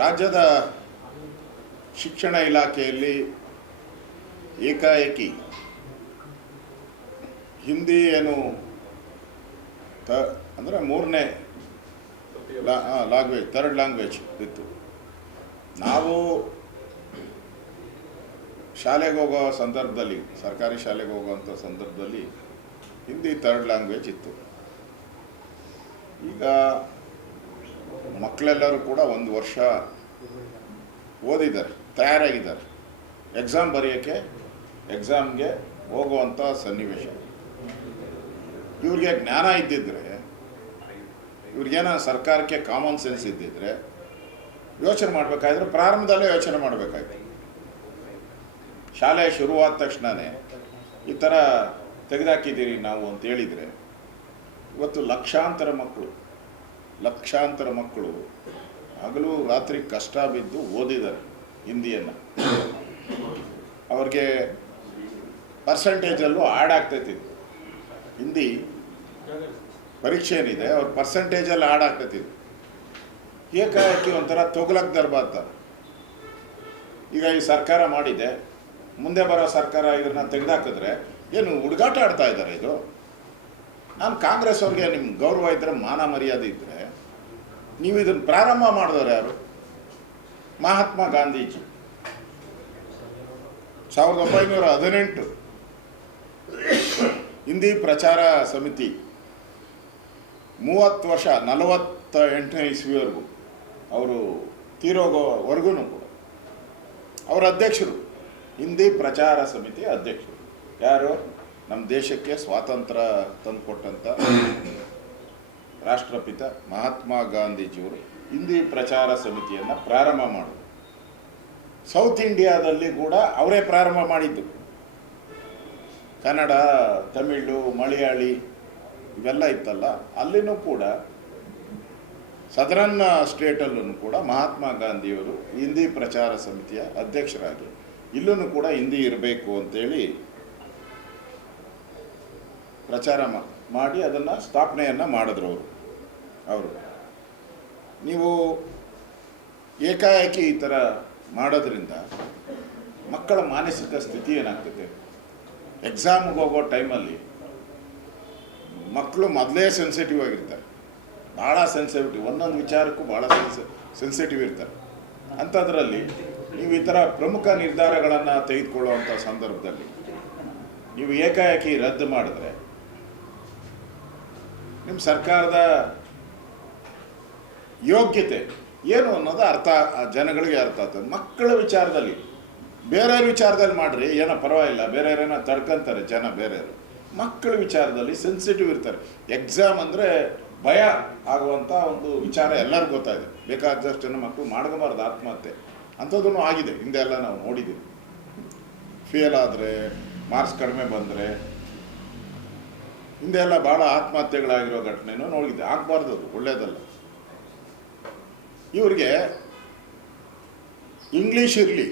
ರಾಜ್ಯದ ಶಿಕ್ಷಣ ಇಲಾಖೆಯಲ್ಲಿ ಏಕಾಏಕಿ ಹಿಂದಿ ಏನು ಅಂದರೆ ಮೂರನೇ ಲ್ಯಾಂಗ್ವೇಜ್, ಥರ್ಡ್ ಲ್ಯಾಂಗ್ವೇಜ್ ಇತ್ತು. ನಾವು ಶಾಲೆಗೆ ಹೋಗೋ ಸಂದರ್ಭದಲ್ಲಿ, ಸರ್ಕಾರಿ ಶಾಲೆಗೆ ಹೋಗುವಂಥ ಸಂದರ್ಭದಲ್ಲಿ ಹಿಂದಿ ಥರ್ಡ್ ಲ್ಯಾಂಗ್ವೇಜ್ ಇತ್ತು. ಈಗ ಮಕ್ಕಳೆಲ್ಲರೂ ಕೂಡ ಒಂದು ವರ್ಷ ಓದಿದ್ದಾರೆ, ತಯಾರಾಗಿದ್ದಾರೆ, ಎಕ್ಸಾಮ್ ಬರೆಯೋಕ್ಕೆ, ಎಕ್ಸಾಮ್ಗೆ ಹೋಗುವಂಥ ಸನ್ನಿವೇಶ. ಇವ್ರಿಗೆ ಜ್ಞಾನ ಇದ್ದಿದ್ದರೆ, ಇವ್ರಿಗೇನೋ ಸರ್ಕಾರಕ್ಕೆ ಕಾಮನ್ ಸೆನ್ಸ್ ಇದ್ದಿದ್ರೆ ಯೋಚನೆ ಮಾಡಬೇಕಾದ್ರೆ ಪ್ರಾರಂಭದಲ್ಲೇ ಯೋಚನೆ ಮಾಡಬೇಕಾಯ್ತು. ಶಾಲೆ ಶುರುವಾದ ತಕ್ಷಣವೇ ಈ ಥರ ತೆಗೆದಾಕಿದ್ದೀರಿ ನಾವು ಅಂತ ಹೇಳಿದರೆ ಇವತ್ತು ಲಕ್ಷಾಂತರ ಮಕ್ಕಳು ಹಗಲು ರಾತ್ರಿ ಕಷ್ಟ ಬಿದ್ದು ಓದಿದ್ದಾರೆ ಹಿಂದಿಯನ್ನು. ಅವ್ರಿಗೆ ಪರ್ಸೆಂಟೇಜಲ್ಲೂ ಆ್ಯಡ್ ಆಗ್ತೈತಿ. ಹಿಂದಿ ಪರೀಕ್ಷೆ ಏನಿದೆ ಅವ್ರ ಪರ್ಸೆಂಟೇಜಲ್ಲಿ ಆ್ಯಡ್ ಆಗ್ತೈತಿ. ಏಕಾಏಕಿ ಒಂಥರ ತೊಗಲಕ್ ದರ್ಬಾತ. ಈಗ ಈ ಸರ್ಕಾರ ಮಾಡಿದೆ, ಮುಂದೆ ಬರೋ ಸರ್ಕಾರ ಇದನ್ನು ತೆಗೆದಾಕಿದ್ರೆ ಏನು ಹುಡುಗಾಟ ಆಡ್ತಾ ಇದ್ದಾರೆ ಇದು? ನಾನು ಕಾಂಗ್ರೆಸ್ ಅವ್ರಿಗೆ ನಿಮ್ಮ ಗೌರವ ಇದ್ದರೆ, ಮಾನ ಮರ್ಯಾದೆ ಇದ್ದರೆ ನೀವು ಇದನ್ನು ಪ್ರಾರಂಭ ಮಾಡಿದವರು ಯಾರು? ಮಹಾತ್ಮ ಗಾಂಧೀಜಿ 1918 ಹಿಂದಿ ಪ್ರಚಾರ ಸಮಿತಿ 30 ವರ್ಷ, 48ನೇ ಇಸ್ವಿವರೆಗೂ ಅವರು ತೀರೋಗೋವರೆಗೂ ಕೂಡ ಅವರ ಅಧ್ಯಕ್ಷರು, ಹಿಂದಿ ಪ್ರಚಾರ ಸಮಿತಿ ಅಧ್ಯಕ್ಷರು ಯಾರು? ನಮ್ಮ ದೇಶಕ್ಕೆ ಸ್ವಾತಂತ್ರ್ಯ ತಂದುಕೊಟ್ಟಂಥ ರಾಷ್ಟ್ರಪಿತ ಮಹಾತ್ಮ ಗಾಂಧೀಜಿಯವರು ಹಿಂದಿ ಪ್ರಚಾರ ಸಮಿತಿಯನ್ನು ಪ್ರಾರಂಭ ಮಾಡಿದ್ರು. ಸೌತ್ ಇಂಡಿಯಾದಲ್ಲಿ ಕೂಡ ಅವರೇ ಪ್ರಾರಂಭ ಮಾಡಿದ್ದು. ಕನ್ನಡ, ತಮಿಳು, ಮಲಯಾಳಿ ಇವೆಲ್ಲ ಇತ್ತಲ್ಲ, ಅಲ್ಲಿನೂ ಕೂಡ ಸದರನ್ ಸ್ಟೇಟಲ್ಲೂ ಕೂಡ ಮಹಾತ್ಮ ಗಾಂಧಿಯವರು ಹಿಂದಿ ಪ್ರಚಾರ ಸಮಿತಿಯ ಅಧ್ಯಕ್ಷರಾಗಿ ಇಲ್ಲೂ ಕೂಡ ಹಿಂದಿ ಇರಬೇಕು ಅಂತೇಳಿ ಪ್ರಚಾರ ಮಾಡಿ ಅದನ್ನು ಸ್ಥಾಪನೆಯನ್ನು ಮಾಡಿದ್ರು ಅವರು. ನೀವು ಏಕಾಏಕಿ ಈ ಥರ ಮಾಡೋದ್ರಿಂದ ಮಕ್ಕಳ ಮಾನಸಿಕ ಸ್ಥಿತಿ ಏನಾಗ್ತದೆ? ಎಕ್ಸಾಮ್ಗೆ ಹೋಗೋ ಟೈಮಲ್ಲಿ ಮಕ್ಕಳು ಮೊದಲೇ ಸೆನ್ಸಿಟಿವ್ ಆಗಿರ್ತಾರೆ, ಭಾಳ ಸೆನ್ಸಿಟಿವ್, ಒಂದೊಂದು ವಿಚಾರಕ್ಕೂ ಭಾಳ ಸೆನ್ಸಿಟಿವ್ ಇರ್ತಾರೆ. ಅಂಥದ್ರಲ್ಲಿ ನೀವು ಈ ಥರ ಪ್ರಮುಖ ನಿರ್ಧಾರಗಳನ್ನು ತೆಗೆದುಕೊಳ್ಳುವಂಥ ಸಂದರ್ಭದಲ್ಲಿ ನೀವು ಏಕಾಏಕಿ ರದ್ದು ಮಾಡಿದ್ರೆ ನಿಮ್ಮ ಸರ್ಕಾರದ ಯೋಗ್ಯತೆ ಏನು ಅನ್ನೋದು ಜನಗಳಿಗೆ ಅರ್ಥ ಆಗ್ತದೆ. ಮಕ್ಕಳ ವಿಚಾರದಲ್ಲಿ, ಬೇರೆಯವ್ರ ವಿಚಾರದಲ್ಲಿ ಮಾಡಿರಿ ಏನೋ ಪರವಾಗಿಲ್ಲ, ಬೇರೆಯವರೇನೋ ತಡ್ಕೊಂತಾರೆ ಜನ, ಬೇರೆಯವರು. ಮಕ್ಕಳ ವಿಚಾರದಲ್ಲಿ ಸೆನ್ಸಿಟಿವ್ ಇರ್ತಾರೆ. ಎಕ್ಸಾಮ್ ಅಂದರೆ ಭಯ ಆಗುವಂಥ ಒಂದು ವಿಚಾರ ಎಲ್ಲರಿಗೂ ಗೊತ್ತಾಗಿದೆ. ಬೇಕಾದಷ್ಟು ಜನ ಮಕ್ಕಳು ಮಾಡ್ಕೋಬಾರ್ದು ಆತ್ಮಹತ್ಯೆ, ಅಂಥದ್ದೂ ಆಗಿದೆ. ಹಿಂದೆ ಎಲ್ಲ ನಾವು ನೋಡಿದ್ದೀವಿ. ಫೇಲ್ ಆದರೆ, ಮಾರ್ಕ್ಸ್ ಕಡಿಮೆ ಬಂದರೆ, ಹಿಂದೆ ಎಲ್ಲ ಭಾಳ ಆತ್ಮಹತ್ಯೆಗಳಾಗಿರೋ ಘಟನೆನೂ ನೋಡಿದ್ದೆ. ಆಗಬಾರ್ದು, ಅದು ಒಳ್ಳೆಯದಲ್ಲ. ಇವ್ರಿಗೆ ಇಂಗ್ಲೀಷ್ ಇರಲಿ,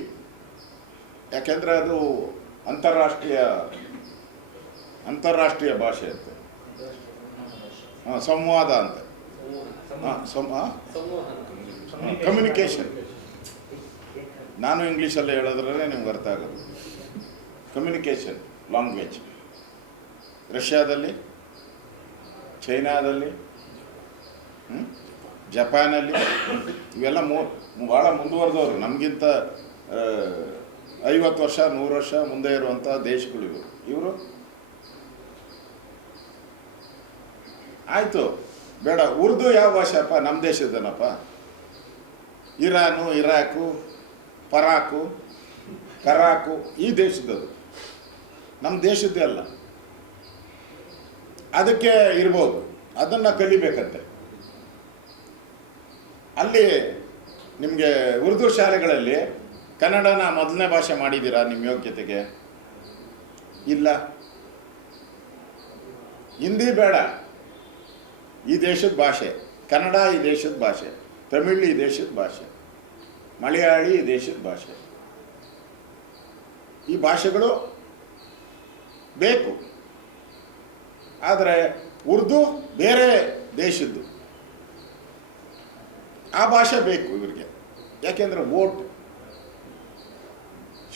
ಯಾಕೆಂದರೆ ಅದು ಅಂತಾರಾಷ್ಟ್ರೀಯ ಭಾಷೆ ಅಂತೆ, ಸಂವಾದ ಅಂತೆ, ಕಮ್ಯುನಿಕೇಷನ್. ನಾನು ಇಂಗ್ಲೀಷಲ್ಲೇ ಹೇಳಿದ್ರೆ ನಿಮ್ಗೆ ಅರ್ಥ ಆಗೋದು. ಕಮ್ಯುನಿಕೇಷನ್ ಲ್ಯಾಂಗ್ವೇಜ್ ರಷ್ಯಾದಲ್ಲಿ, ಚೈನಾದಲ್ಲಿ, ಜಪಾನಲ್ಲಿ ಇವೆಲ್ಲ ಭಾಳ ಮುಂದುವರೆದವರು. ನಮಗಿಂತ 50 ವರ್ಷ 100 ವರ್ಷ ಮುಂದೆ ಇರುವಂಥ ದೇಶಗಳು ಇವರು. ಆಯಿತು, ಬೇಡ. ಉರ್ದು ಯಾವ ಭಾಷೆಪ್ಪ? ನಮ್ಮ ದೇಶದನಪ್ಪ. ಇರಾನು, ಇರಾಕು, ಪರಾಕು, ಕರಾಕು ಈ ದೇಶದದು, ನಮ್ಮ ದೇಶದ್ದೇ ಅಲ್ಲ. ಅದಕ್ಕೆ ಇರ್ಬೋದು, ಅದನ್ನು ಕಲಿಬೇಕಂತೆ. ಅಲ್ಲಿ ನಿಮಗೆ ಉರ್ದು ಶಾಲೆಗಳಲ್ಲಿ ಕನ್ನಡನ ಮೊದಲನೇ ಭಾಷೆ ಮಾಡಿದ್ದೀರಾ ನಿಮ್ಮ ಯೋಗ್ಯತೆಗೆ? ಇಲ್ಲ. ಹಿಂದಿ ಬೇಡ, ಈ ದೇಶದ ಭಾಷೆ. ಕನ್ನಡ ಈ ದೇಶದ ಭಾಷೆ, ತಮಿಳು ಈ ದೇಶದ ಭಾಷೆ, ಮಲಯಾಳಿ ಈ ದೇಶದ ಭಾಷೆ. ಈ ಭಾಷೆಗಳು ಬೇಕು. ಆದರೆ ಉರ್ದು ಬೇರೆ ದೇಶದ್ದು, ಆ ಭಾಷೆ ಬೇಕು ಇವರಿಗೆ. ಯಾಕೆಂದರೆ ವೋಟ್,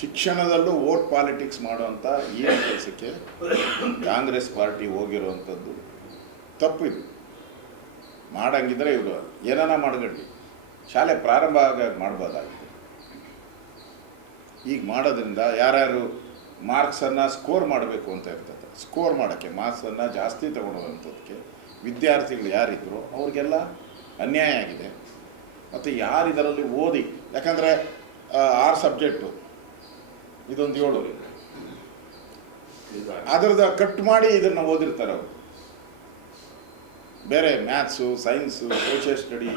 ಶಿಕ್ಷಣದಲ್ಲೂ ವೋಟ್ ಪಾಲಿಟಿಕ್ಸ್ ಮಾಡುವಂಥ ಈ ಕೆಲಸಕ್ಕೆ ಕಾಂಗ್ರೆಸ್ ಪಾರ್ಟಿ ಹೋಗಿರುವಂಥದ್ದು ತಪ್ಪಿದು. ಮಾಡಂಗಿದ್ರೆ ಇವರು ಏನಾನ ಮಾಡ್ಗಡ್ಲಿ, ಶಾಲೆ ಪ್ರಾರಂಭ ಮಾಡ್ಬೋದಾಗಿದೆ. ಈಗ ಮಾಡೋದ್ರಿಂದ ಯಾರ್ಯಾರು ಮಾರ್ಕ್ಸನ್ನು ಸ್ಕೋರ್ ಮಾಡಬೇಕು ಅಂತ ಇರ್ತದೆ, ಸ್ಕೋರ್ ಮಾಡೋಕ್ಕೆ ಮಾರ್ಕ್ಸನ್ನು ಜಾಸ್ತಿ ತಗೊಳ್ಳುವಂಥದ್ದಕ್ಕೆ ವಿದ್ಯಾರ್ಥಿಗಳು ಯಾರಿದ್ರು ಅವ್ರಿಗೆಲ್ಲ ಅನ್ಯಾಯ ಆಗಿದೆ. ಮತ್ತು ಯಾರು ಇದರಲ್ಲಿ ಓದಿ, ಯಾಕಂದರೆ 6 ಸಬ್ಜೆಕ್ಟು, ಇದೊಂದು 7, ಅದರದ ಕಟ್ ಮಾಡಿ ಇದನ್ನು ಓದಿರ್ತಾರೆ ಅವರು. ಬೇರೆ maths, science, social study,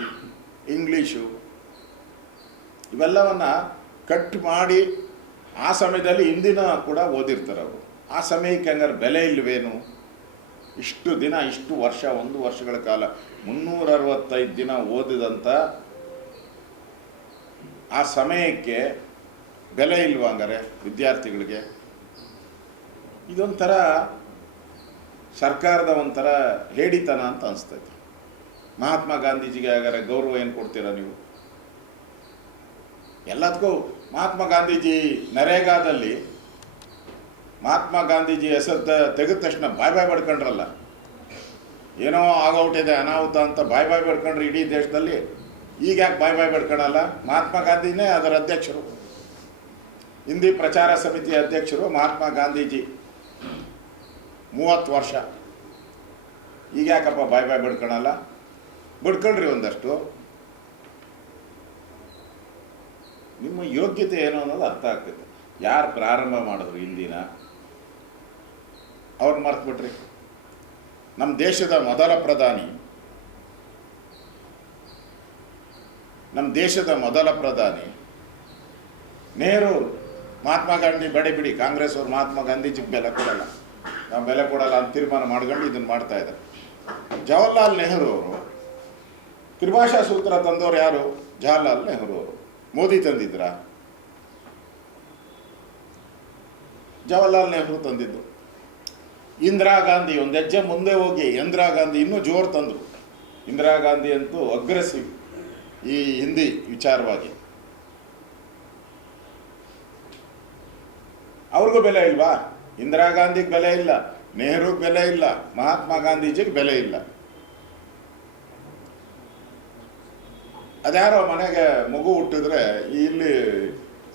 English ಇವೆಲ್ಲವನ್ನು ಕಟ್ ಮಾಡಿ ಆ ಸಮಯದಲ್ಲಿ ಹಿಂದಿನ ಕೂಡ ಓದಿರ್ತಾರೆ ಅವರು. ಆ ಸಮಯಕ್ಕೆ ಹಂಗಾರೆ ಬೆಲೆ ಇಲ್ಲವೇನು? ಇಷ್ಟು ದಿನ, ಇಷ್ಟು ವರ್ಷ, 1 ವರ್ಷಗಳ ಕಾಲ 365 ದಿನ ಓದಿದಂಥ ಆ ಸಮಯಕ್ಕೆ ಬೆಲೆ ಇಲ್ವಾ ಹಂಗಾರೆ ವಿದ್ಯಾರ್ಥಿಗಳಿಗೆ? ಇದೊಂಥರ ಸರ್ಕಾರದ ಒಂಥರ ಹೇಡಿತನ ಅಂತ ಅನಿಸ್ತೈತೆ. ಮಹಾತ್ಮ ಗಾಂಧೀಜಿಗೆ ಹಾಗಾದ್ರೆ ಗೌರವ ಏನು ಕೊಡ್ತೀರಾ ನೀವು? ಎಲ್ಲದಕ್ಕೂ ಮಹಾತ್ಮ ಗಾಂಧೀಜಿ ನರೇಗಾದಲ್ಲಿ ಮಹಾತ್ಮ ಗಾಂಧೀಜಿ ಹೆಸರು ತೆಗೆದ ತಕ್ಷಣ ಬಾಯ್ ಬಡ್ಕೊಂಡ್ರಲ್ಲ, ಏನೋ ಆಗೋಟಿದೆ ಅನಾಹುತ ಅಂತ ಬಾಯ್ ಬಡ್ಕೊಂಡ್ರೆ ಇಡೀ ದೇಶದಲ್ಲಿ. ಈಗ ಯಾಕೆ ಬಾಯ್ ಬಡ್ಕೊಳಲ್ಲ? ಮಹಾತ್ಮ ಗಾಂಧಿನೇ ಅದರ ಅಧ್ಯಕ್ಷರು, ಹಿಂದಿ ಪ್ರಚಾರ ಸಮಿತಿ ಅಧ್ಯಕ್ಷರು ಮಹಾತ್ಮ ಗಾಂಧೀಜಿ 30 ವರ್ಷ. ಈಗ ಯಾಕಪ್ಪ ಬಾಯ್ ಬಡ್ಕೊಳಲ್ಲ? ಬಡ್ಕೊಳ್ರಿ ಒಂದಷ್ಟು. ನಿಮ್ಮ ಯೋಗ್ಯತೆ ಏನು ಅನ್ನೋದು ಅರ್ಥ ಆಗ್ತೈತೆ. ಯಾರು ಪ್ರಾರಂಭ ಮಾಡಿದ್ರು ಹಿಂದಿನ ಅವ್ರು ಮರ್ತ್ಬಿಟ್ರಿ. ನಮ್ಮ ದೇಶದ ಮೊದಲ ಪ್ರಧಾನಿ ನೆಹರು. ಮಹಾತ್ಮ ಗಾಂಧಿ ಬಿಡಿ, ಕಾಂಗ್ರೆಸ್ ಅವರು ಮಹಾತ್ಮ ಗಾಂಧೀಜಿಗೆ ಬೆಲೆ ಕೊಡಲ್ಲ, ನಾವು ಬೆಲೆ ಕೊಡಲ್ಲ ಅಂತ ತೀರ್ಮಾನ ಮಾಡ್ಕೊಂಡು ಇದನ್ನು ಮಾಡ್ತಾ ಇದ್ದಾರೆ. ಜವಾಹರ್ಲಾಲ್ ನೆಹರು ಅವರು ತ್ರಿಭಾಷಾ ಸೂತ್ರ ತಂದವರು ಯಾರು? ಜವಾಹರ್ಲಾಲ್ ನೆಹರು ಅವರು. ಮೋದಿ ತಂದಿದ್ರ? ಜವಾಹರ್ಲಾಲ್ ನೆಹರು ತಂದಿದ್ದು. ಇಂದಿರಾ ಗಾಂಧಿ ಒಂದು ಹೆಜ್ಜೆ ಮುಂದೆ ಹೋಗಿ ಇಂದಿರಾ ಗಾಂಧಿ ಇನ್ನೂ ಜೋರು ತಂದರು. ಇಂದಿರಾ ಗಾಂಧಿ ಅಂತೂ ಅಗ್ರೆಸಿವ್ ಈ ಹಿಂದಿ ವಿಚಾರವಾಗಿ. ಅವ್ರಿಗೂ ಬೆಲೆ ಇಲ್ವಾ? ಇಂದಿರಾ ಗಾಂಧಿಗೆ ಬೆಲೆ ಇಲ್ಲ, ನೆಹರುಗೆ ಬೆಲೆ ಇಲ್ಲ, ಮಹಾತ್ಮ ಗಾಂಧೀಜಿಗೆ ಬೆಲೆ ಇಲ್ಲ. ಅದ್ಯಾರೋ ಮನೆಗೆ ಮಗು ಹುಟ್ಟಿದ್ರೆ ಇಲ್ಲಿ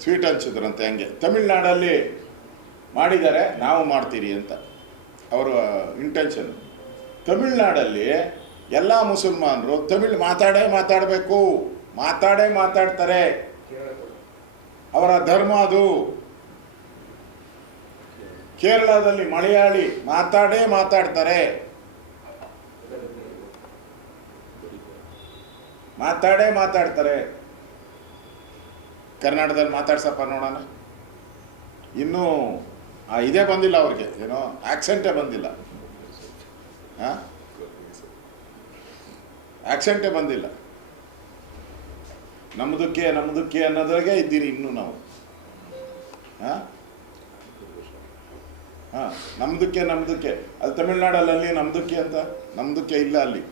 ಸ್ವೀಟ್ ಹಂಚಿದ್ರಂತೆ. ಹಂಗೆ ತಮಿಳ್ನಾಡಲ್ಲಿ ಮಾಡಿದ್ದಾರೆ, ನಾವು ಮಾಡ್ತೀರಿ ಅಂತ ಅವರ ಇಂಟೆನ್ಷನ್. ತಮಿಳ್ನಾಡಲ್ಲಿ ಎಲ್ಲ ಮುಸಲ್ಮಾನರು ತಮಿಳ್ ಮಾತಾಡ್ತಾರೆ, ಅವರ ಧರ್ಮ ಅದು. ಕೇರಳದಲ್ಲಿ ಮಲಯಾಳಿ ಮಾತಾಡ್ತಾರೆ, ಕರ್ನಾಟಕದಲ್ಲಿ ಮಾತಾಡ್ಸಪ್ಪ ನೋಡೋಣ. ಇನ್ನೂ ಇದೇ ಬಂದಿಲ್ಲ ಅವ್ರಿಗೆ, ಏನೋ ಆಕ್ಸೆಂಟೇ ಬಂದಿಲ್ಲ. ಆಕ್ಸೆಂಟೇ ಬಂದಿಲ್ಲ. ನಮ್ಮದಕ್ಕೆ ಅನ್ನೋದ್ರಾಗೆ ಇದ್ದೀರಿ ಇನ್ನೂ ನಾವು. ನಮ್ದಕ್ಕೆ ಅಲ್ಲಿ ತಮಿಳ್ನಾಡಲ್ಲಿ ನಮ್ದಕ್ಕೆ ಅಂತ ನಮ್ದಕ್ಕೆ ಇಲ್ಲ, ಅಲ್ಲಿ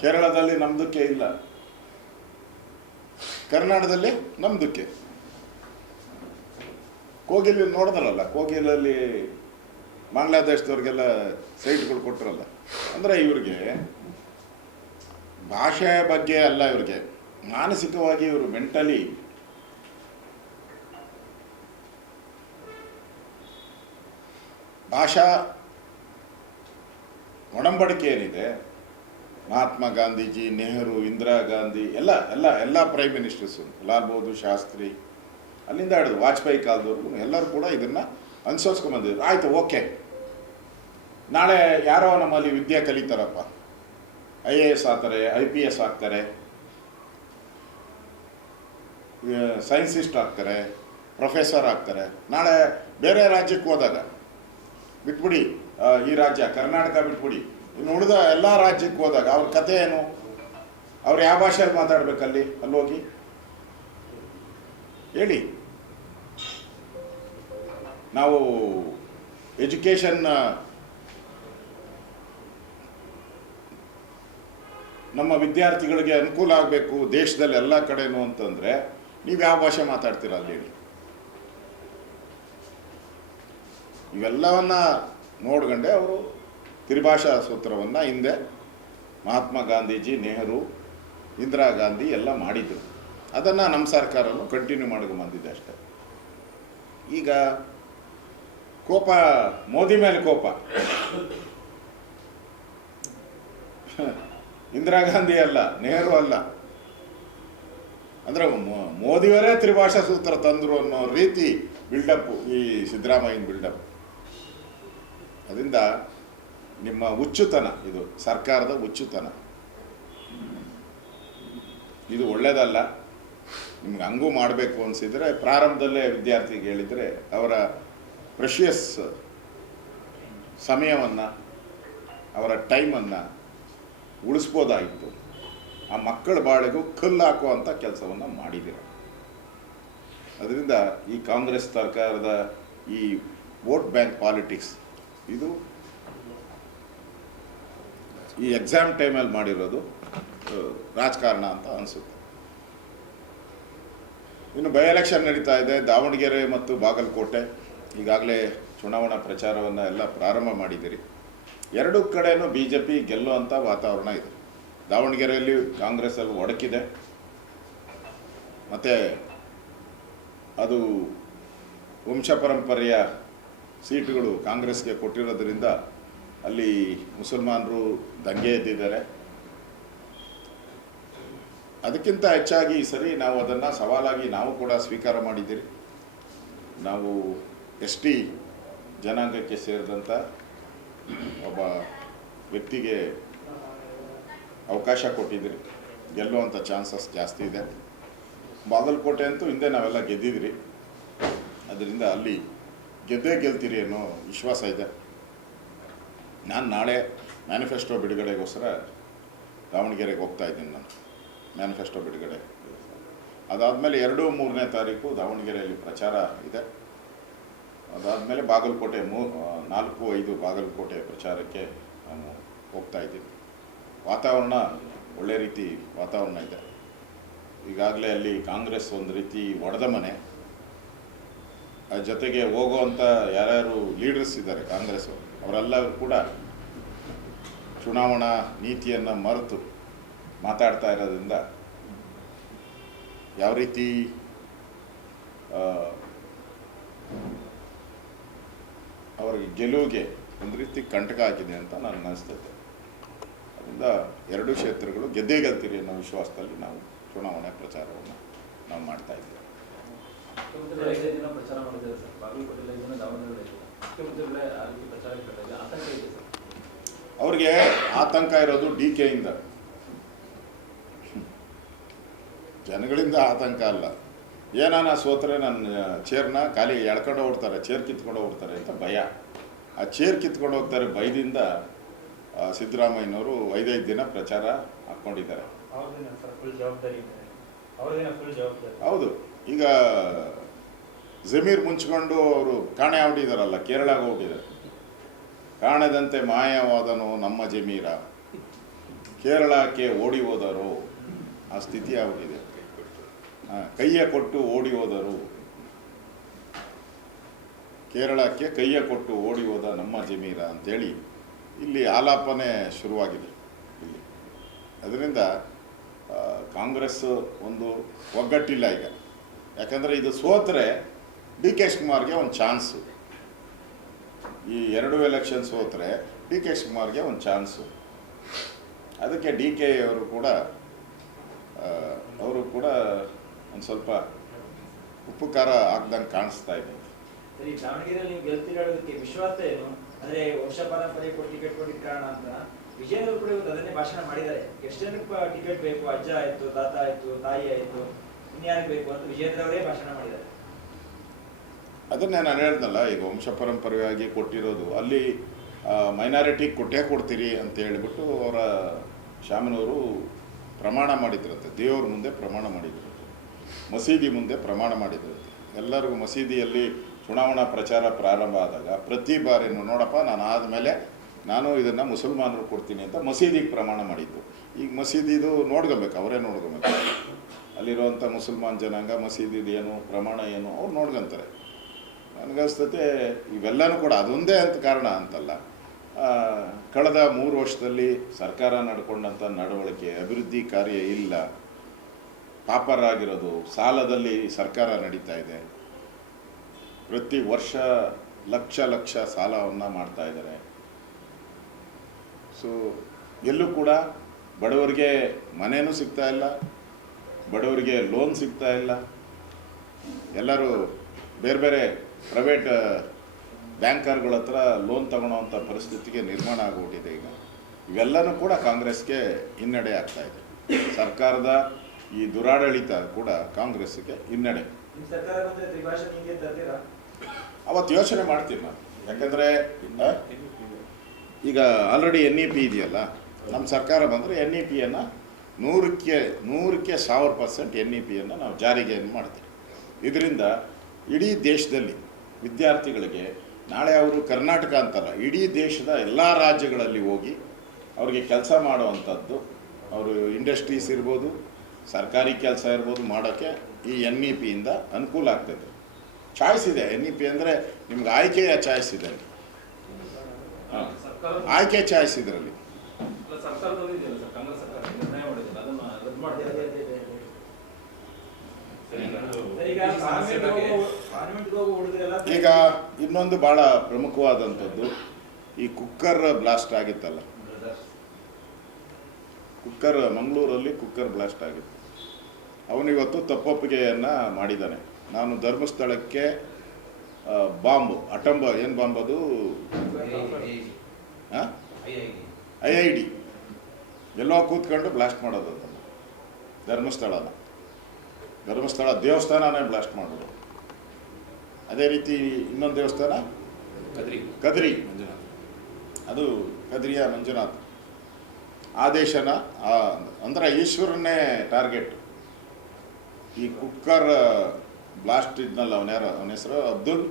ಕೇರಳದಲ್ಲಿ ನಮ್ದಕ್ಕೆ ಇಲ್ಲ, ಕರ್ನಾಟಕದಲ್ಲಿ ನಮ್ದಕ್ಕೆ. ಕೋಗಿಲಿ ನೋಡಿದ್ರಲ್ಲ, ಕೋಗಿಲಲ್ಲಿ ಬಾಂಗ್ಲಾದೇಶದವ್ರಿಗೆಲ್ಲ ಸೈಟ್ಗಳು ಕೊಟ್ಟರಲ್ಲ. ಅಂದರೆ ಇವ್ರಿಗೆ ಭಾಷೆ ಬಗ್ಗೆ ಅಲ್ಲ, ಇವ್ರಿಗೆ ಮಾನಸಿಕವಾಗಿ ಇವರು ಮೆಂಟಲಿ ಭಾಷಾ ಒಡಂಬಡಿಕೆ ಏನಿದೆ, ಮಹಾತ್ಮ ಗಾಂಧೀಜಿ, ನೆಹರು, ಇಂದಿರಾ ಗಾಂಧಿ ಎಲ್ಲ ಪ್ರೈಮ್ ಮಿನಿಸ್ಟರ್ಸು, ಲಾಲ್ ಬಹದ್ದೂರ್ ಶಾಸ್ತ್ರಿ ಅಲ್ಲಿಂದ ಹಿಡಿದು ವಾಜಪೇಯಿ ಕಾಲದವ್ರಿಗೂ ಎಲ್ಲರೂ ಕೂಡ ಇದನ್ನು ಅನುಸರಿಸ್ಕೊಂಡ್ಬಂದಿದ್ರು. ಆಯಿತು, ಓಕೆ, ನಾಳೆ ಯಾರೋ ನಮ್ಮಲ್ಲಿ ವಿದ್ಯೆ ಕಲಿತಾರಪ್ಪ, IAS ಆಗ್ತಾರೆ, IPS ಆಗ್ತಾರೆ, ಸೈನ್ಸಿಸ್ಟ್ ಆಗ್ತಾರೆ, ಪ್ರೊಫೆಸರ್ ಆಗ್ತಾರೆ. ನಾಳೆ ಬೇರೆ ರಾಜ್ಯಕ್ಕೆ ಹೋದಾಗ ಬಿಟ್ಬಿಡಿ, ಈ ರಾಜ್ಯ ಕರ್ನಾಟಕ ಬಿಟ್ಬಿಡಿ, ಇನ್ನು ಉಳಿದ ಎಲ್ಲ ರಾಜ್ಯಕ್ಕೆ ಹೋದಾಗ ಅವ್ರ ಕತೆ ಏನು? ಅವ್ರು ಯಾವ ಭಾಷೆಯಲ್ಲಿ ಮಾತಾಡ್ಬೇಕಲ್ಲಿ ಹೋಗಿ ಹೇಳಿ. ನಾವು ಎಜುಕೇಷನ್ ನಮ್ಮ ವಿದ್ಯಾರ್ಥಿಗಳಿಗೆ ಅನುಕೂಲ ಆಗಬೇಕು ದೇಶದಲ್ಲಿ ಎಲ್ಲ ಕಡೆನೂ ಅಂತಂದರೆ ನೀವು ಯಾವ ಭಾಷೆ ಮಾತಾಡ್ತೀರ ಅಲ್ಲಿ ಹೇಳಿ. ಇವೆಲ್ಲವನ್ನ ನೋಡ್ಕೊಂಡೆ ಅವರು ತ್ರಿಭಾಷಾ ಸೂತ್ರವನ್ನು ಹಿಂದೆ ಮಹಾತ್ಮ ಗಾಂಧೀಜಿ, ನೆಹರು, ಇಂದಿರಾ ಗಾಂಧಿ ಎಲ್ಲ ಮಾಡಿದ್ರು. ಅದನ್ನು ನಮ್ಮ ಸರ್ಕಾರನೂ ಕಂಟಿನ್ಯೂ ಮಾಡ್ಕೊಂಡು ಬಂದಿದೆ ಅಷ್ಟೇ. ಈಗ ಕೋಪ, ಮೋದಿ ಮೇಲೆ ಕೋಪ. ಇಂದಿರಾ ಗಾಂಧಿ ಅಲ್ಲ, ನೆಹರು ಅಲ್ಲ, ಅಂದರೆ ಮೋದಿಯವರೇ ತ್ರಿಭಾಷಾ ಸೂತ್ರ ತಂದರು ಅನ್ನೋ ರೀತಿ ಬಿಲ್ಡಪ್ ಈ ಸಿದ್ದರಾಮಯ್ಯನ ಬಿಲ್ಡಪ್. ಅದರಿಂದ ನಿಮ್ಮ ಹುಚ್ಚುತನ, ಇದು ಸರ್ಕಾರದ ಹುಚ್ಚುತನ, ಇದು ಒಳ್ಳೆಯದಲ್ಲ. ನಿಮ್ಗೆ ಹಂಗೂ ಮಾಡಬೇಕು ಅನಿಸಿದರೆ ಪ್ರಾರಂಭದಲ್ಲೇ ವಿದ್ಯಾರ್ಥಿಗೆ ಹೇಳಿದರೆ ಅವರ ಪ್ರೆಷಿಯಸ್ ಸಮಯವನ್ನು, ಅವರ ಟೈಮನ್ನು ಉಳಿಸ್ಬೋದಾಯಿತು. ಆ ಮಕ್ಕಳ ಬಾಳೆಗೂ ಕಲ್ಲು ಹಾಕುವಂಥ ಕೆಲಸವನ್ನು ಮಾಡಿದ್ದೀರ. ಅದರಿಂದ ಈ ಕಾಂಗ್ರೆಸ್ ಸರ್ಕಾರದ ಈ ವೋಟ್ ಬ್ಯಾಂಕ್ ಪಾಲಿಟಿಕ್ಸ್ ಇದು ಈ ಎಕ್ಸಾಮ್ ಟೈಮಲ್ಲಿ ಮಾಡಿರೋದು ರಾಜಕಾರಣ ಅಂತ ಅನಿಸುತ್ತೆ. ಇನ್ನು ಬೈ ಎಲೆಕ್ಷನ್ ನಡೀತಾ ಇದೆ. ದಾವಣಗೆರೆ ಮತ್ತು ಬಾಗಲಕೋಟೆ ಈಗಾಗಲೇ ಚುನಾವಣಾ ಪ್ರಚಾರವನ್ನು ಎಲ್ಲ ಪ್ರಾರಂಭ ಮಾಡಿದ್ದೀರಿ. ಎರಡೂ ಕಡೆಯೂ BJP ಗೆಲ್ಲುವಂಥ ವಾತಾವರಣ ಇದೆ. ದಾವಣಗೆರೆಯಲ್ಲಿ ಕಾಂಗ್ರೆಸ್ಸಲ್ಲಿ ಒಡಕಿದೆ, ಮತ್ತು ಅದು ವಂಶ ಪರಂಪರೆಯ ಸೀಟುಗಳು ಕಾಂಗ್ರೆಸ್ಗೆ ಕೊಟ್ಟಿರೋದ್ರಿಂದ ಅಲ್ಲಿ ಮುಸಲ್ಮಾನರು ದಂಗೆ ಎದ್ದಿದ್ದಾರೆ. ಅದಕ್ಕಿಂತ ಹೆಚ್ಚಾಗಿ ಈ ಸರಿ ನಾವು ಅದನ್ನು ಸವಾಲಾಗಿ ನಾವು ಕೂಡ ಸ್ವೀಕಾರ ಮಾಡಿದ್ದೀರಿ. ನಾವು ST ಜನಾಂಗಕ್ಕೆ ಸೇರಿದಂಥ ಒಬ್ಬ ವ್ಯಕ್ತಿಗೆ ಅವಕಾಶ ಕೊಟ್ಟಿದ್ದೀರಿ. ಗೆಲ್ಲುವಂಥ ಚಾನ್ಸಸ್ ಜಾಸ್ತಿ ಇದೆ. ಬಾಗಲಕೋಟೆ ಅಂತೂ ಹಿಂದೆ ನಾವೆಲ್ಲ ಗೆದ್ದಿದ್ದೀರಿ. ಅದರಿಂದ ಅಲ್ಲಿ ಗೆದ್ದೇ ಗೆಲ್ತೀರಿ ಅನ್ನೋ ವಿಶ್ವಾಸ ಇದೆ. ನಾನು ನಾಳೆ ಮ್ಯಾನಿಫೆಸ್ಟೋ ಬಿಡುಗಡೆಗೋಸ್ಕರ ದಾವಣಗೆರೆಗೆ ಹೋಗ್ತಾ ಇದ್ದೀನಿ. ನಾನು ಮ್ಯಾನಿಫೆಸ್ಟೋ ಬಿಡುಗಡೆ ಅದಾದಮೇಲೆ 2-3ನೇ ತಾರೀಕು ದಾವಣಗೆರೆಯಲ್ಲಿ ಪ್ರಚಾರ ಇದೆ. ಅದಾದಮೇಲೆ ಬಾಗಲಕೋಟೆ 4-5 ಬಾಗಲಕೋಟೆ ಪ್ರಚಾರಕ್ಕೆ ನಾವು ಹೋಗ್ತಾ ಇದ್ದೀವಿ. ವಾತಾವರಣ ಒಳ್ಳೆ ರೀತಿ ವಾತಾವರಣ ಇದೆ. ಈಗಾಗಲೇ ಅಲ್ಲಿ ಕಾಂಗ್ರೆಸ್ ಒಂದು ರೀತಿ ಒಡೆದ ಮನೆ. ಜೊತೆಗೆ ಹೋಗುವಂಥ ಯಾರ್ಯಾರು ಲೀಡರ್ಸ್ ಇದ್ದಾರೆ ಕಾಂಗ್ರೆಸ್ಸು, ಅವರೆಲ್ಲರೂ ಕೂಡ ಚುನಾವಣಾ ನೀತಿಯನ್ನು ಮರೆತು ಮಾತಾಡ್ತಾ ಇರೋದ್ರಿಂದ ಯಾವ ರೀತಿ ಅವರಿಗೆ ಗೆಲುವಿಗೆ ಒಂದು ರೀತಿ ಕಂಟಕ ಆಗಿದೆ ಅಂತ ನನಗೆ ಅನಿಸ್ತೈತೆ. ಅದರಿಂದ ಎರಡೂ ಕ್ಷೇತ್ರಗಳು ಗೆದ್ದೇ ಗೆಲ್ತೀರಿ ಅನ್ನೋ ವಿಶ್ವಾಸದಲ್ಲಿ ನಾವು ಚುನಾವಣೆ ಪ್ರಚಾರವನ್ನು ನಾವು ಮಾಡ್ತಾ ಇದ್ದೀವಿ. ಅವ್ರಿಗೆ ಆತಂಕ ಇರೋದು DK ಇಂದ, ಜನಗಳಿಂದ ಆತಂಕ ಅಲ್ಲ. ಏನಾನ ಸೋತ್ರೆ ನನ್ನ ಚೇರ್ನ ಖಾಲಿ ಎಳ್ಕೊಂಡು ಹೋಗ್ತಾರೆ, ಚೇರ್ ಕಿತ್ಕೊಂಡು ಹೋಗ್ತಾರೆ ಅಂತ ಭಯ. ಆ ಚೇರ್ ಕಿತ್ಕೊಂಡು ಹೋಗ್ತಾರೆ ಭಯದಿಂದ ಸಿದ್ದರಾಮಯ್ಯನವರು 5 ದಿನ ಪ್ರಚಾರ ಹಾಕ್ಕೊಂಡಿದ್ದಾರೆ. ಹೌದು. ಈಗ ಜಮೀರ್ ಮುಂಚ್ಕೊಂಡು ಅವರು ಕಾಣೆ ಆಗ್ಬಿಟ್ಟಿದ್ದಾರಲ್ಲ, ಕೇರಳಗೆ ಹೋಗಿದ್ದಾರೆ. ಕಾಣದಂತೆ ಮಾಯವಾದನು ನಮ್ಮ ಜಮೀರ, ಕೇರಳಕ್ಕೆ ಓಡಿ ಹೋದರು, ಆ ಸ್ಥಿತಿ ಆಗ್ಬಿಟ್ಟಿದೆ. ಕೈಯ ಕೊಟ್ಟು ಓಡಿ ಹೋದರು, ಕೇರಳಕ್ಕೆ ಕೈಯ ಕೊಟ್ಟು ಓಡಿ ಹೋದ ನಮ್ಮ ಜಮೀರ ಅಂಥೇಳಿ ಇಲ್ಲಿ ಆಲಾಪನೆ ಶುರುವಾಗಿದೆ ಇಲ್ಲಿ. ಅದರಿಂದ ಕಾಂಗ್ರೆಸ್ ಒಂದು ಒಗ್ಗಟ್ಟಿಲ್ಲ ಈಗ. ಯಾಕಂದರೆ ಇದು ಸೋತ್ರೆ DK ಶಿವಕುಮಾರ್ಗೆ ಒಂದು ಚಾನ್ಸು. ಈ 2 ಎಲೆಕ್ಷನ್ ಸೋತ್ರೆ DK ಶಿವಕುಮಾರ್ಗೆ ಒಂದು ಚಾನ್ಸು. ಅದಕ್ಕೆ DK ಅವರು ಕೂಡ ಒಂದು ಸ್ವಲ್ಪ ಉಪ್ಪು ಖಾರ ಹಾಕ್ದಂಗೆ ಕಾಣಿಸ್ತಾ ಇದೆ. ಸರಿ, ದಾವಣಗೆರೆಯಲ್ಲಿ ನೀವು ಗೆಲ್ತಿರೋದಕ್ಕೆ ವಿಶ್ವಾಸ ಏನು? ಅಂದರೆ ವಂಶ ಪರಂಪರೆ ಕೊಟ್ಟು ಟಿಕೆಟ್ ಕೊಟ್ಟಿದ್ದ ಕಾರಣ ಅಂತ ವಿಜಯನವರು ಕೂಡ ಅದನ್ನೇ ಭಾಷಣ ಮಾಡಿದ್ದಾರೆ. ಎಷ್ಟು ಜನಕ್ಕೆ ಟಿಕೆಟ್ ಬೇಕು, ಅಜ್ಜ ಆಯಿತು, ತಾತ ಆಯಿತು, ತಾಯಿ ಆಯಿತು, ಇನ್ಯಾರಿಗೆ ಬೇಕು ಅಂತ ವಿಜಯೇಂದ್ರವರೇ ಭಾಷಣ ಮಾಡಿದ್ದಾರೆ. ಅದನ್ನೇ ನಾನು ಹೇಳ್ದಲ್ಲ, ಈಗ ವಂಶ ಪರಂಪರೆಯಾಗಿ ಕೊಟ್ಟಿರೋದು ಅಲ್ಲಿ ಮೈನಾರಿಟಿ ಕೊಟ್ಟೇ ಕೊಡ್ತೀರಿ ಅಂತ ಹೇಳಿಬಿಟ್ಟು ಅವರ ಶಾಮನವರು ಪ್ರಮಾಣ ಮಾಡಿದ್ರಂತೆ. ದೇವ್ರ ಮುಂದೆ ಪ್ರಮಾಣ ಮಾಡಿದ್ರಂತೆ, ಮಸೀದಿ ಮುಂದೆ ಪ್ರಮಾಣ ಮಾಡಿದ್ರಂತೆ. ಎಲ್ಲರಿಗೂ ಮಸೀದಿಯಲ್ಲಿ ಚುನಾವಣಾ ಪ್ರಚಾರ ಪ್ರಾರಂಭ ಆದಾಗ ಪ್ರತಿ ಬಾರಿನೂ ನೋಡಪ್ಪ ನಾನು ಆದಮೇಲೆ ನಾನು ಇದನ್ನು ಮುಸಲ್ಮಾನರು ಕೊಡ್ತೀನಿ ಅಂತ ಮಸೀದಿಗೆ ಪ್ರಮಾಣ ಮಾಡಿದ್ದು. ಈಗ ಮಸೀದಿದು ನೋಡ್ಕೊಬೇಕು, ಅವರೇ ನೋಡ್ಕೊಬೇಕು. ಅಲ್ಲಿರುವಂಥ ಮುಸಲ್ಮಾನ್ ಜನಾಂಗ ಮಸೀದಿದು ಏನು ಪ್ರಮಾಣ ಏನು ಅವ್ರು ನೋಡ್ಕೊತಾರೆ. ನನಗನ್ಸ್ತತೆ ಇವೆಲ್ಲನೂ ಕೂಡ ಅದೊಂದೇ ಅಂತ ಕಾರಣ ಅಂತಲ್ಲ, ಕಳೆದ 3 ವರ್ಷದಲ್ಲಿ ಸರ್ಕಾರ ನಡ್ಕೊಂಡಂಥ ನಡವಳಿಕೆ, ಅಭಿವೃದ್ಧಿ ಕಾರ್ಯ ಇಲ್ಲ, ಪಾಪರಾಗಿರೋದು, ಸಾಲದಲ್ಲಿ ಸರ್ಕಾರ ನಡೀತಾ ಇದೆ, ಪ್ರತಿ ವರ್ಷ ಲಕ್ಷ ಸಾಲವನ್ನು ಮಾಡ್ತಾ ಇದ್ದಾರೆ. ಸೊ ಎಲ್ಲೂ ಕೂಡ ಬಡವರಿಗೆ ಮನೇನೂ ಸಿಗ್ತಾ ಇಲ್ಲ, ಬಡವರಿಗೆ ಲೋನ್ ಸಿಗ್ತಾ ಇಲ್ಲ. ಎಲ್ಲರೂ ಬೇರೆ ಬೇರೆ ಪ್ರೈವೇಟ್ ಬ್ಯಾಂಕರ್ಗಳ ಹತ್ರ ಲೋನ್ ತಗೊಳ್ಳೋವಂಥ ಪರಿಸ್ಥಿತಿಗೆ ನಿರ್ಮಾಣ ಆಗಿಬಿಟ್ಟಿದೆ. ಈಗ ಇವೆಲ್ಲನೂ ಕೂಡ ಕಾಂಗ್ರೆಸ್ಗೆ ಹಿನ್ನಡೆ ಆಗ್ತಾ ಇದೆ. ಸರ್ಕಾರದ ಈ ದುರಾಡಳಿತ ಕೂಡ ಕಾಂಗ್ರೆಸ್ಗೆ ಹಿನ್ನಡೆ. ಅವತ್ತು ಯೋಚನೆ ಮಾಡ್ತೀವಿ ನಾವು, ಯಾಕಂದರೆ ಈಗ ಆಲ್ರೆಡಿ NEP ಇದೆಯಲ್ಲ, ನಮ್ಮ ಸರ್ಕಾರ ಬಂದರೆ NEPಯನ್ನು 100ಕ್ಕೆ 1000% NEPಯನ್ನು ನಾವು ಜಾರಿಗೆ ಮಾಡ್ತೀವಿ. ಇದರಿಂದ ಇಡೀ ದೇಶದಲ್ಲಿ ವಿದ್ಯಾರ್ಥಿಗಳಿಗೆ ನಾಳೆ ಅವರು ಕರ್ನಾಟಕ ಅಂತಲ್ಲ, ಇಡೀ ದೇಶದ ಎಲ್ಲ ರಾಜ್ಯಗಳಲ್ಲಿ ಹೋಗಿ ಅವ್ರಿಗೆ ಕೆಲಸ ಮಾಡುವಂಥದ್ದು, ಅವರು ಇಂಡಸ್ಟ್ರೀಸ್ ಇರ್ಬೋದು, ಸರ್ಕಾರಿ ಕೆಲಸ ಇರ್ಬೋದು, ಮಾಡೋಕ್ಕೆ ಈ NEPಯಿಂದ ಅನುಕೂಲ ಆಗ್ತದೆ. ಚಾಯ್ಸ್ ಇದೆ. NEP ಅಂದರೆ ನಿಮ್ಗೆ ಆಯ್ಕೆಯ ಚಾಯ್ಸ್ ಇದೆ. ಹಾಂ, ಆಯ್ಕೆ ಚಾಯ್ಸ್ ಇದರಲ್ಲಿ. ಈಗ ಇನ್ನೊಂದು ಭಾಳ ಪ್ರಮುಖವಾದಂಥದ್ದು, ಈ ಕುಕ್ಕರ್ ಬ್ಲಾಸ್ಟ್ ಆಗಿತ್ತಲ್ಲ, ಮಂಗಳೂರಲ್ಲಿ ಕುಕ್ಕರ್ ಬ್ಲಾಸ್ಟ್ ಆಗಿತ್ತು. ಅವನಿವತ್ತು ತಪ್ಪೊಪ್ಪಿಗೆಯನ್ನು ಮಾಡಿದ್ದಾನೆ. ನಾನು ಧರ್ಮಸ್ಥಳಕ್ಕೆ ಬಾಂಬು ಏನು ಬಾಂಬ್ ಅದು IID ಎಲ್ಲೋ ಕೂತ್ಕೊಂಡು ಬ್ಲಾಸ್ಟ್ ಮಾಡೋದು ಅದನ್ನು. ಧರ್ಮಸ್ಥಳ ದೇವಸ್ಥಾನನೇ ಬ್ಲಾಸ್ಟ್ ಮಾಡೋದು. ಅದೇ ರೀತಿ ಇನ್ನೊಂದು ದೇವಸ್ಥಾನ ಕದ್ರಿ ಅದು ಕದ್ರಿಯ ಮಂಜುನಾಥ್. ಆ ದೇಶನ ಅಂದರೆ ಈಶ್ವರನ್ನೇ ಟಾರ್ಗೆಟ್. ಈ ಕುಕ್ಕರ್ ಬ್ಲಾಸ್ಟ್ ಇದ್ನಲ್ಲ, ಅವನ ಹೆಸರು ಅಬ್ದುಲ್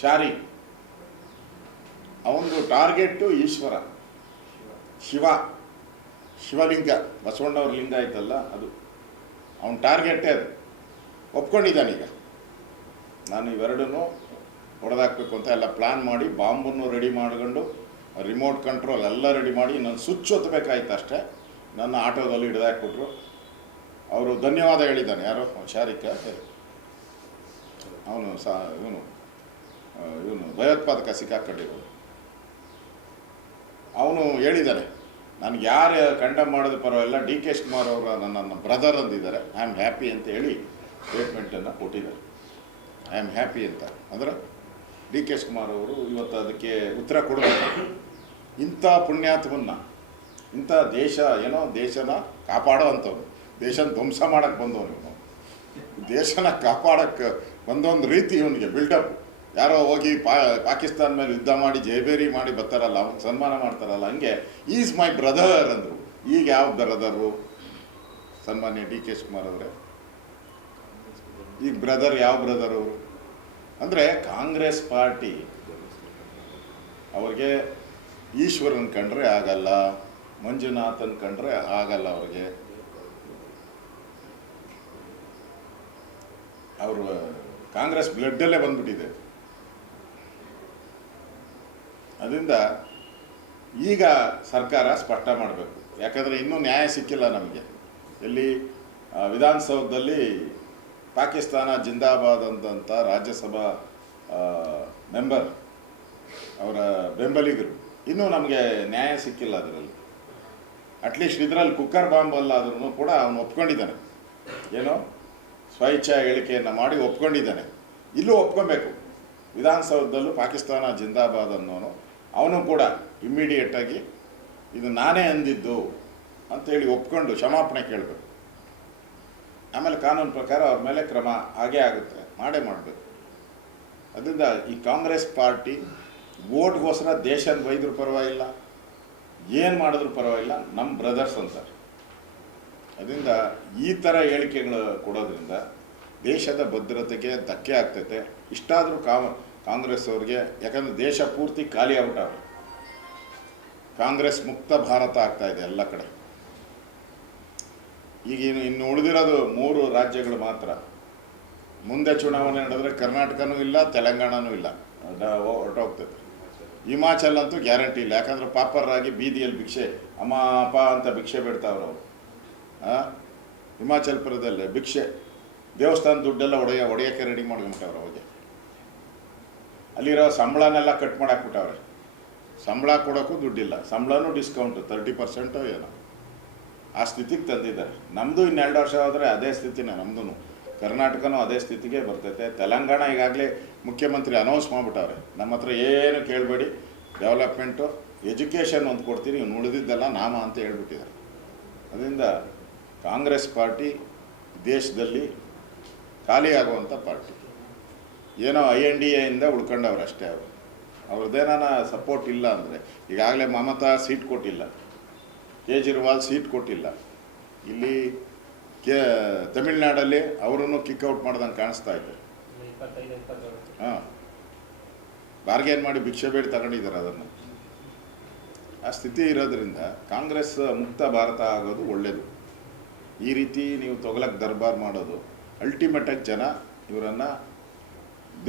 ಶಾರೀಕ್. ಅವನದು ಟಾರ್ಗೆಟ್ಟು ಈಶ್ವರ, ಶಿವಲಿಂಗ, ಬಸವಣ್ಣವ್ರ ಲಿಂಗ ಆಯ್ತಲ್ಲ ಅದು, ಅವನ ಟಾರ್ಗೆಟೇ ಅದು. ಒಪ್ಕೊಂಡಿದ್ದಾನೀಗ, ನಾನು ಇವೆರಡನ್ನೂ ಹೊಡೆದಾಕಬೇಕು ಅಂತ ಎಲ್ಲ ಪ್ಲ್ಯಾನ್ ಮಾಡಿ ಬಾಂಬನ್ನು ರೆಡಿ ಮಾಡ್ಕೊಂಡು ರಿಮೋಟ್ ಕಂಟ್ರೋಲ್ ಎಲ್ಲ ರೆಡಿ ಮಾಡಿ ನಾನು ಸ್ವಿಚ್ ಒತ್ತಬೇಕಾಯ್ತು ಅಷ್ಟೇ. ನನ್ನ ಆಟೋದಲ್ಲಿ ಹಿಡಿದಾಕ್ಬಿಟ್ರು. ಅವರು ಧನ್ಯವಾದ ಹೇಳಿದ್ದಾನೆ. ಯಾರೋ ಶಾರಿಕ, ಇವನು ಭಯೋತ್ಪಾದಕ ಸಿಕ್ಕಾಕೊಂಡಿರೋದು. ಅವನು ಹೇಳಿದ್ದಾನೆ, ನನಗೆ ಯಾರು ಕಂಡಮ್ ಮಾಡೋದು ಪರವಾಗಿಲ್ಲ, DK ಶಿವಕುಮಾರ್ ಅವರ ನನ್ನ ಬ್ರದರ್ ಅಂದಿದ್ದಾರೆ, ಐ ಆಮ್ ಹ್ಯಾಪಿ ಅಂತ ಹೇಳಿ ಸ್ಟೇಟ್ಮೆಂಟನ್ನು ಕೊಟ್ಟಿದ್ದಾರೆ. ಐ ಆಮ್ ಹ್ಯಾಪಿ ಅಂತ ಅಂದರೆ DK ಶಿವಕುಮಾರ್ ಅವರು ಇವತ್ತು ಅದಕ್ಕೆ ಉತ್ತರ ಕೊಡಬೇಕು. ಇಂಥ ಪುಣ್ಯಾತ್ಮನ್ನ, ಇಂಥ ದೇಶನ ಕಾಪಾಡೋ ಅಂಥವ್ನು, ದೇಶನ ಧ್ವಂಸ ಮಾಡೋಕ್ಕೆ ಬಂದವನು, ದೇಶನ ಕಾಪಾಡೋಕ್ಕೆ ಬಂದೊಂದು ರೀತಿ ಇವನಿಗೆ ಬಿಲ್ಡಪ್. ಯಾರೋ ಹೋಗಿ ಪಾಕಿಸ್ತಾನ ಮೇಲೆ ಯುದ್ಧ ಮಾಡಿ ಜಯಬೇರಿ ಮಾಡಿ ಬರ್ತಾರಲ್ಲ, ಅವ್ನು ಸನ್ಮಾನ ಮಾಡ್ತಾರಲ್ಲ, ಹಂಗೆ ಈಸ್ ಮೈ ಬ್ರದರ್ ಅಂದರು. ಈಗ ಯಾವ ಬ್ರದರು? ಸನ್ಮಾನ್ಯ DK ಶಿವಕುಮಾರ್ ಅವರೇ, ಈಗ ಬ್ರದರ್ ಯಾವ ಬ್ರದರ್ ಅವರು? ಅಂದರೆ ಕಾಂಗ್ರೆಸ್ ಪಾರ್ಟಿ ಅವ್ರಿಗೆ ಈಶ್ವರನ್ ಕಂಡ್ರೆ ಆಗಲ್ಲ, ಮಂಜುನಾಥನ್ ಕಂಡ್ರೆ ಆಗಲ್ಲ. ಅವ್ರಿಗೆ ಅವರು ಕಾಂಗ್ರೆಸ್ ಬ್ಲಡ್ಡಲ್ಲೇ ಬಂದ್ಬಿಟ್ಟಿದೆ. ಅದರಿಂದ ಈಗ ಸರ್ಕಾರ ಸ್ಪಷ್ಟ ಮಾಡಬೇಕು. ಯಾಕಂದರೆ ಇನ್ನೂ ನ್ಯಾಯ ಸಿಕ್ಕಿಲ್ಲ ನಮಗೆ. ಎಲ್ಲಿ ವಿಧಾನಸೌಧದಲ್ಲಿ ಪಾಕಿಸ್ತಾನ ಜಿಂದಾಬಾದ್ ಅಂದಂಥ ರಾಜ್ಯಸಭಾ ಮೆಂಬರ್ ಅವರ ಬೆಂಬಲಿಗರು, ಇನ್ನೂ ನಮಗೆ ನ್ಯಾಯ ಸಿಕ್ಕಿಲ್ಲ ಅದರಲ್ಲಿ. ಅಟ್ಲೀಸ್ಟ್ ಇದರಲ್ಲಿ ಕುಕ್ಕರ್ ಬಾಂಬ್ ಅಲ್ಲ ಆದ್ರೂ ಕೂಡ ಅವನು ಒಪ್ಕೊಂಡಿದ್ದಾನೆ, ಏನೋ ಸ್ವಇಚ್ಛಾ ಹೇಳಿಕೆಯನ್ನು ಮಾಡಿ ಒಪ್ಕೊಂಡಿದ್ದಾನೆ. ಇಲ್ಲೂ ಒಪ್ಕೊಬೇಕು. ವಿಧಾನಸೌಧದಲ್ಲೂ ಪಾಕಿಸ್ತಾನ ಜಿಂದಾಬಾದ್ ಅನ್ನೋನು ಅವನು ಕೂಡ ಇಮ್ಮಿಡಿಯೇಟಾಗಿ ಇದು ನಾನೇ ಅಂದಿದ್ದು ಅಂತೇಳಿ ಒಪ್ಕೊಂಡು ಕ್ಷಮಾಪಣೆ ಕೇಳಬೇಕು. ಆಮೇಲೆ ಕಾನೂನು ಪ್ರಕಾರ ಅವ್ರ ಮೇಲೆ ಕ್ರಮ ಆಗೇ ಆಗುತ್ತೆ, ಮಾಡೇ ಮಾಡಬೇಕು. ಅದರಿಂದ ಈ ಕಾಂಗ್ರೆಸ್ ಪಾರ್ಟಿ ವೋಟ್ಗೋಸ್ಕರ ದೇಶನ ಬೈದ್ರೂ ಪರವಾಗಿಲ್ಲ, ಏನು ಮಾಡಿದ್ರೂ ಪರವಾಗಿಲ್ಲ, ನಮ್ಮ ಬ್ರದರ್ಸ್ ಅಂತಾರೆ. ಅದರಿಂದ ಈ ಥರ ಹೇಳಿಕೆಗಳು ಕೊಡೋದ್ರಿಂದ ದೇಶದ ಭದ್ರತೆಗೆ ಧಕ್ಕೆ ಆಗ್ತೈತೆ. ಇಷ್ಟಾದರೂ ಕಾಂಗ್ರೆಸ್ ಅವ್ರಿಗೆ, ಯಾಕಂದರೆ ದೇಶ ಪೂರ್ತಿ ಖಾಲಿ ಆಗ್ಬಿಟ್ಟವ್ರೆ. ಕಾಂಗ್ರೆಸ್ ಮುಕ್ತ ಭಾರತ ಆಗ್ತಾ ಇದೆ ಎಲ್ಲ ಕಡೆ. ಈಗ ಇನ್ನು ಉಳಿದಿರೋದು 3 ರಾಜ್ಯಗಳು ಮಾತ್ರ. ಮುಂದೆ ಚುನಾವಣೆ ನಡೆದ್ರೆ ಕರ್ನಾಟಕನೂ ಇಲ್ಲ, ತೆಲಂಗಾಣನೂ ಇಲ್ಲ, ಹೊರಟೋಗ್ತದೆ. ಹಿಮಾಚಲ್ ಅಂತೂ ಗ್ಯಾರಂಟಿ ಇಲ್ಲ, ಯಾಕಂದ್ರೆ ಪಾಪರಾಗಿ ಬೀದಿಯಲ್ಲಿ ಭಿಕ್ಷೆ ಅಮ್ಮ ಅಪ್ಪ ಅಂತ ಭಿಕ್ಷೆ ಬಿಡ್ತಾವ್ರು ಅವರು. ಹಿಮಾಚಲ್ ಪ್ರದೇಶದಲ್ಲಿ ಭಿಕ್ಷೆ, ದೇವಸ್ಥಾನ ದುಡ್ಡೆಲ್ಲ ಒಡೆಯೋಕ್ಕೆ ರೆಡಿ ಮಾಡ್ಕೊಂಬಿಟ್ಟವ್ರು ಅವಾಗ. ಅಲ್ಲಿರೋ ಸಂಬಳನೆಲ್ಲ ಕಟ್ ಮಾಡಾಕ್ಬಿಟ್ಟವ್ರೆ, ಸಂಬಳ ಕೊಡೋಕ್ಕೂ ದುಡ್ಡಿಲ್ಲ, ಸಂಬಳನೂ ಡಿಸ್ಕೌಂಟು 30% ಏನೋ, ಆ ಸ್ಥಿತಿಗೆ ತಂದಿದ್ದಾರೆ. ನಮ್ಮದು ಇನ್ನು 2 ವರ್ಷ ಹೋದರೆ ಅದೇ ಸ್ಥಿತಿನೇ, ನಮ್ಮದು ಕರ್ನಾಟಕನೂ ಅದೇ ಸ್ಥಿತಿಗೆ ಬರ್ತೈತೆ. ತೆಲಂಗಾಣ ಈಗಾಗಲೇ ಮುಖ್ಯಮಂತ್ರಿ ಅನೌನ್ಸ್ ಮಾಡಿಬಿಟ್ಟವ್ರೆ, ನಮ್ಮ ಹತ್ರ ಏನು ಕೇಳಬೇಡಿ, ಡೆವಲಪ್ಮೆಂಟು ಎಜುಕೇಷನ್ ಒಂದು ಕೊಡ್ತೀನಿ, ಇವ್ನು ಉಳಿದಿದ್ದೆಲ್ಲ ನಾಮ ಅಂತ ಹೇಳ್ಬಿಟ್ಟಿದ್ದಾರೆ. ಅದರಿಂದ ಕಾಂಗ್ರೆಸ್ ಪಾರ್ಟಿ ದೇಶದಲ್ಲಿ ಖಾಲಿ ಆಗುವಂಥ ಪಾರ್ಟಿ. ಏನೋ INDAಯಿಂದ ಉಳ್ಕೊಂಡವ್ರು ಅಷ್ಟೇ. ಅವ್ರದ್ದೇನಾನ ಸಪೋರ್ಟ್ ಇಲ್ಲ ಅಂದರೆ, ಈಗಾಗಲೇ ಮಮತಾ ಸೀಟ್ ಕೊಟ್ಟಿಲ್ಲ, ಕೇಜ್ರಿವಾಲ್ ಸೀಟ್ ಕೊಟ್ಟಿಲ್ಲ, ಇಲ್ಲಿ ತಮಿಳ್ನಾಡಲ್ಲಿ ಅವರನ್ನು ಕಿಕ್ಔಟ್ ಮಾಡ್ದಂಗೆ ಕಾಣಿಸ್ತಾ ಇದೆ. ಹಾಂ, ಬಾರ್ಗೇನ್ ಮಾಡಿ ಭಿಕ್ಷೆ ಬೇಡಿ ತಗೊಂಡಿದ್ದಾರೆ ಅದನ್ನು. ಆ ಸ್ಥಿತಿ ಇರೋದ್ರಿಂದ ಕಾಂಗ್ರೆಸ್ ಮುಕ್ತ ಭಾರತ ಆಗೋದು ಒಳ್ಳೆಯದು. ಈ ರೀತಿ ನೀವು ತೊಗಲಕ್ಕೆ ದರ್ಬಾರ್ ಮಾಡೋದು ಅಲ್ಟಿಮೇಟಾಗಿ ಜನ ಇವರನ್ನು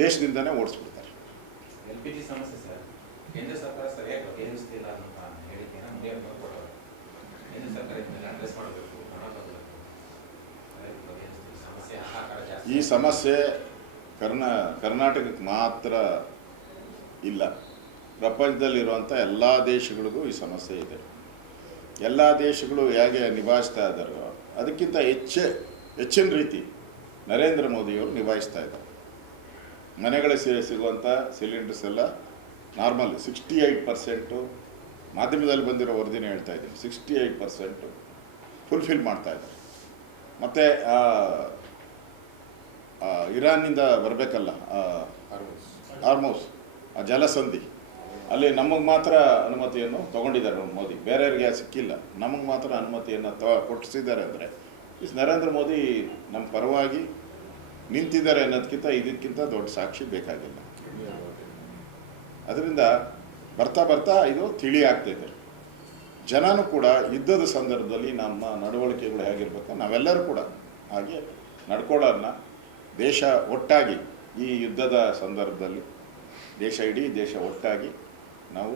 ದೇಶದಿಂದನೇ ಓಡಿಸ್ಬಿಡ್ತಾರೆ. LPG ಸಮಸ್ಯೆ ಸರ್, ಕೇಂದ್ರ ಸರ್ಕಾರ ಸರಿಯಾಗಿ ಬಗೆಹರಿಸ್ತಿಲ್ಲ ಅಂತ ಹೇಳಿಕೆಯನ್ನು ಮುಂದೆ ಕೊಟ್ಟವರು. ಕೇಂದ್ರ ಸರ್ಕಾರ ಇದನ್ನೆಲ್ಲ ಅಡ್ರೆಸ್ ಮಾಡಬೇಕು, ಸಮಸ್ಯೆ ಹಾಹಾಕಾರ ಜಾಸ್ತಿ. ಈ ಸಮಸ್ಯೆ ಕರ್ನಾಟಕಕ್ಕೆ ಮಾತ್ರ ಇಲ್ಲ, ಪ್ರಪಂಚದಲ್ಲಿರುವಂಥ ಎಲ್ಲ ದೇಶಗಳಿಗೂ ಈ ಸಮಸ್ಯೆ ಇದೆ. ಎಲ್ಲ ದೇಶಗಳು ಹೇಗೆ ನಿಭಾಯಿಸ್ತಾ ಇದ್ದಾರೋ ಅದಕ್ಕಿಂತ ಹೆಚ್ಚಿನ ರೀತಿ ನರೇಂದ್ರ ಮೋದಿಯವರು ನಿಭಾಯಿಸ್ತಾ ಇದ್ದಾರೆ. ಮನೆಗಳಿಗೆ ಸಿಗುವಂಥ ಸಿಲಿಂಡರ್ಸ್ ಎಲ್ಲ ನಾರ್ಮಲ್ 68%, ಮಾಧ್ಯಮದಲ್ಲಿ ಬಂದಿರೋ ವರದಿನೇ ಹೇಳ್ತಾ ಇದ್ದೀನಿ, 68% ಫುಲ್ಫಿಲ್ ಮಾಡ್ತಾ ಇದ್ದಾರೆ. ಮತ್ತು ಇರಾನ್ನಿಂದ ಬರಬೇಕಲ್ಲ ಹಾರ್ಮೋಸ್, ಆ ಜಲಸಂಧಿ, ಅಲ್ಲಿ ನಮಗೆ ಮಾತ್ರ ಅನುಮತಿಯನ್ನು ತೊಗೊಂಡಿದ್ದಾರೆ ಮೋದಿ, ಬೇರೆಯವ್ರಿಗೆ ಸಿಕ್ಕಿಲ್ಲ, ನಮಗೆ ಮಾತ್ರ ಅನುಮತಿಯನ್ನು ಕೊಡಿಸಿದ್ದಾರೆ. ಅಂದರೆ ನರೇಂದ್ರ ಮೋದಿ ನಮ್ಮ ಪರವಾಗಿ ನಿಂತಿದ್ದಾರೆ ಅನ್ನೋದಕ್ಕಿಂತ ಇದಕ್ಕಿಂತ ದೊಡ್ಡ ಸಾಕ್ಷಿ ಬೇಕಾಗಿಲ್ಲ. ಅದರಿಂದ ಬರ್ತಾ ಬರ್ತಾ ಇದು ತಿಳಿ ಆಗ್ತಾಯಿದೆ. ಜನನೂ ಕೂಡ ಯುದ್ಧದ ಸಂದರ್ಭದಲ್ಲಿ ನಮ್ಮ ನಡವಳಿಕೆಗಳು ಹೇಗಿರ್ಬೇಕು, ನಾವೆಲ್ಲರೂ ಕೂಡ ಹಾಗೆ ನಡ್ಕೊಳ್ಳೋದನ್ನ, ದೇಶ ಒಟ್ಟಾಗಿ ಈ ಯುದ್ಧದ ಸಂದರ್ಭದಲ್ಲಿ ಇಡೀ ದೇಶ ಒಟ್ಟಾಗಿ ನಾವು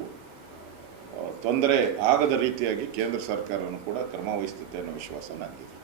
ತೊಂದರೆ ಆಗದ ರೀತಿಯಾಗಿ ಕೇಂದ್ರ ಸರ್ಕಾರವನ್ನು ಕೂಡ ಕ್ರಮ ವಹಿಸ್ತೈತೆ ಅನ್ನೋ ವಿಶ್ವಾಸ ನನಗಿದೆ.